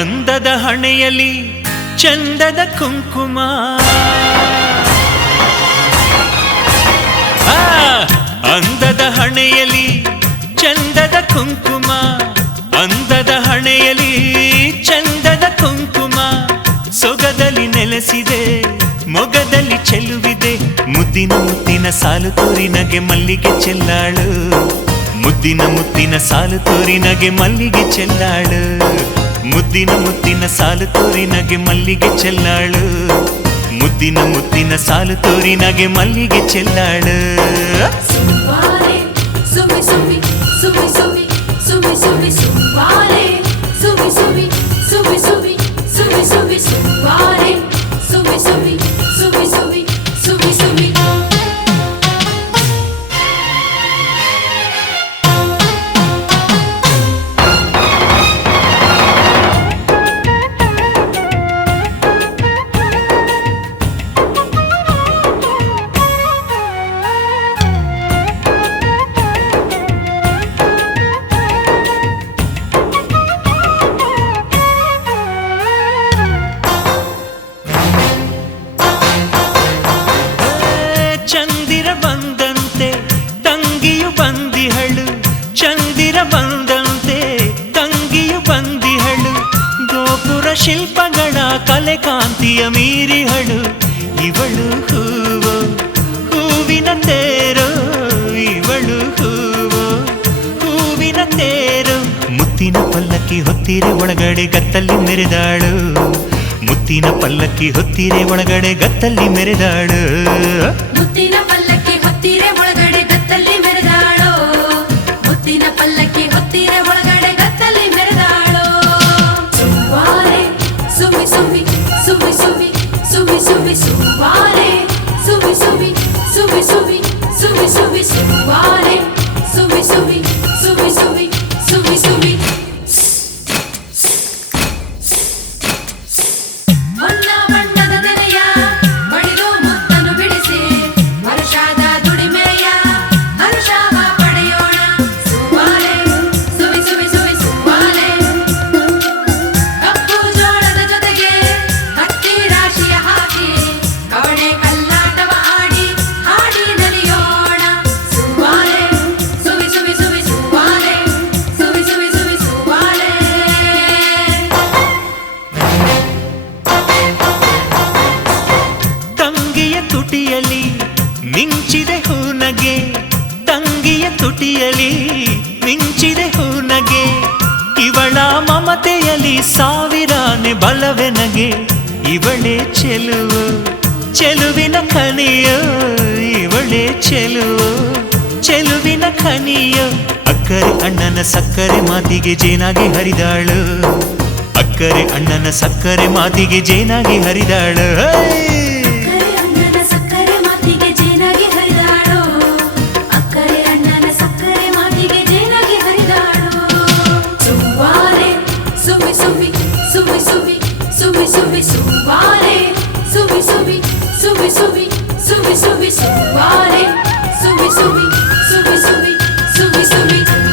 ಅಂದದ ಹಣೆಯಲ್ಲಿ ಚಂದದ ಕುಂಕುಮ, ಅಂದದ ಹಣೆಯಲ್ಲಿ ಚಂದದ ಕುಂಕುಮ, ಅಂದದ ಹಣೆಯಲ್ಲಿ ಚಂದದ ಕುಂಕುಮ, ಸೊಗದಲ್ಲಿ ನೆಲೆಸಿದೆ ಮೊಗದಲ್ಲಿ ಚೆಲುವಿದೆ, ಮುದ್ದಿನ ಮುತ್ತಿನ ಸಾಲು ತೋರಿ ನಗೆ ಮಲ್ಲಿಗೆ ಚೆಲ್ಲಾಳು, ಮುದ್ದಿನ ಮುತ್ತಿನ ಸಾಲು ತೋರಿ ನಗೆ ಮಲ್ಲಿಗೆ ಚೆಲ್ಲಾಳು, ಮುದ್ದಿನ ಮುತ್ತಿನ ಸಾಲು ತೋರಿ ನಗೆ ಮಲ್ಲಿಗೆ ಚೆಲ್ಲಾಳು, ಮುದ್ದಿನ ಮುತ್ತಿನ ಸಾಲು ತೋರಿ ನಗೆ ಮಲ್ಲಿಗೆ ಚೆಲ್ಲಾಳು. ಸುವಿ ಸುವಿ ಸುವಿ ಸುವಿ ಸುವಿ ಸುವಿ ಸುವಾಲೆ ಸುವಿ ಸುವಿ ಸುವಿ ಸುವಿ ಸುವಿ ಸುವಿ ಸುವಾಲೆ ಸುವಿ ಸುವಿ ಸುವಿ ಸುವಿ ಸುವಿ ಸುವಿ. ಚಂದಿರ ಬಂದಂತೆ ತಂಗಿಯು ಬಂದಿಹಳು, ಚಂದಿರ ಬಂದಂತೆ ತಂಗಿಯು ಬಂದಿಹಳು, ಗೋಪುರ ಶಿಲ್ಪಗಳ ಕಲೆ ಕಾಂತಿಯ ಮೀರಿಹಳು, ಇವಳು ಹೂವೋ ಹೂವಿನ ತೇರೋ, ಇವಳು ಹೂವೋ ಹೂವಿನ ತೇರು, ಮುತ್ತಿನ ಪಲ್ಲಕ್ಕಿ ಹೊತ್ತಿರೆ ಒಳಗಡೆ ಗತ್ತಲ್ಲಿ ಮೆರೆದಾಳು, ಮುತ್ತಿನ ಪಲ್ಲಕ್ಕಿ ಹೊತ್ತಿರೆ ಒಳಗಡೆ ಗತ್ತಲ್ಲಿ ಮೆರೆದಾಳು, ಮುತ್ತಿನ ಪಲ್ಲಕ್ಕಿ ಹೊತ್ತಿರೆ ಒಳಗಡೆ ಗತ್ತಲ್ಲಿ ಮೆರೆದಾಳೋ, ಮುತ್ತಿನ ಪಲ್ಲಕ್ಕಿ ಹೊತ್ತಿರೆ ಒಳಗಡೆ ಗತ್ತಲ್ಲಿ ಮೆರೆದಾಳೋ. ಸುವಾಲೆ ಸುವಿ ಸುವಿ ಸುವಿ ಸುವಿ ಸುವಿ ಸುವಿ ಸುವಾಲೆ ಸುವಿ ಸುವಿ ಸುವಿ ಸುವಿ ಸುವಿ ಸುವಿ ಸುವಾಲೆ ಸುವಿ ಸುವಿ ಸುವಿ ಸುವಿ ಸುವಿ ಸುವಿ. ಹೊನ್ನ ಬಣ್ಣದ ನೆನೆಯ ಬಡಿದು ಮುತ್ತನ್ನು ಬಿಡಿಸಿ ವರ್ಷದ ದುಡಿಮೆಯ ಹರ್ಷವ ಪಡೆಯೋಣ. ಸುವಾಲೆ ಸುವಿ ಸುವಿ ಸುವಿ ಸುವಾಲೆ, ಕಪ್ಪು ಜೋಳದ ಜೊತೆಗೆ ಹತ್ತಿ ರಾಶಿಯ ಹಾಕಿ ಕವಡೆ ಕಲ್ಲಾಟವ ಆಡಿ ಹಾಡಿ ನಲಿಯೋಣ. ಸುವಾಲೆ ಸುವಿ ಸುವಿ ಸುವಿ ಸುವಾಲೆ ಸುವಿ ಸುವಿ ಸುವಿ ಸುವಾಲೆ. ತಂಗಿಯ ತುಟಿಯಲ್ಲಿ ಮಿಂಚಿದೆ ಹೂನಗೆ, ತಂಗಿಯ ತುಟಿಯಲ್ಲಿ ಮಿಂಚಿದೆ ಹೂನಗೆ, ಇವಳ ಮಮತೆಯಲ್ಲಿ ಸಾವಿರಾನೆ ಬಲವೆನಗೆ, ಇವಳೇ ಚೆಲುವು ಚೆಲುವಿನ ಖನಿಯೋ, ಇವಳೇ ಚೆಲುವು ಚೆಲುವಿನ ಖನಿಯೋ, ಅಕ್ಕರೆ ಅಣ್ಣನ ಸಕ್ಕರೆ ಮಾತಿಗೆ ಜೇನಾಗಿ ಹರಿದಾಳು, ಅಕ್ಕರೆ ಅಣ್ಣನ ಸಕ್ಕರೆ ಮಾತಿಗೆ ಜೇನಾಗಿ ಹರಿದಾಳು. ಅಕ್ಕರೆ ಅಣ್ಣನ ಸಕ್ಕರೆ ಮಾತಿಗೆ ಜೇನಾಗಿ ಹರಿದಾಳೋ, ಅಕ್ಕರೆ ಅಣ್ಣನ ಸಕ್ಕರೆ ಮಾತಿಗೆ ಜೇನಾಗಿ ಹರಿದಾಳೋ. ಸುವಾಲೆ ಸುವಿ ಸುವಿ ಸುವಿ ಸುವಿ ಸುವಿ ಸುವಿ ಸುವಾಲೆ ಸುವಿ ಸುವಿ ಸುವಿ ಸುವಿ ಸುವಿ ಸುವಿ ಸುವಾಲೆ ಸುವಿ ಸುವಿ ಸುವಿ ಸುವಿ ಸುವಿ ಸುವಿ.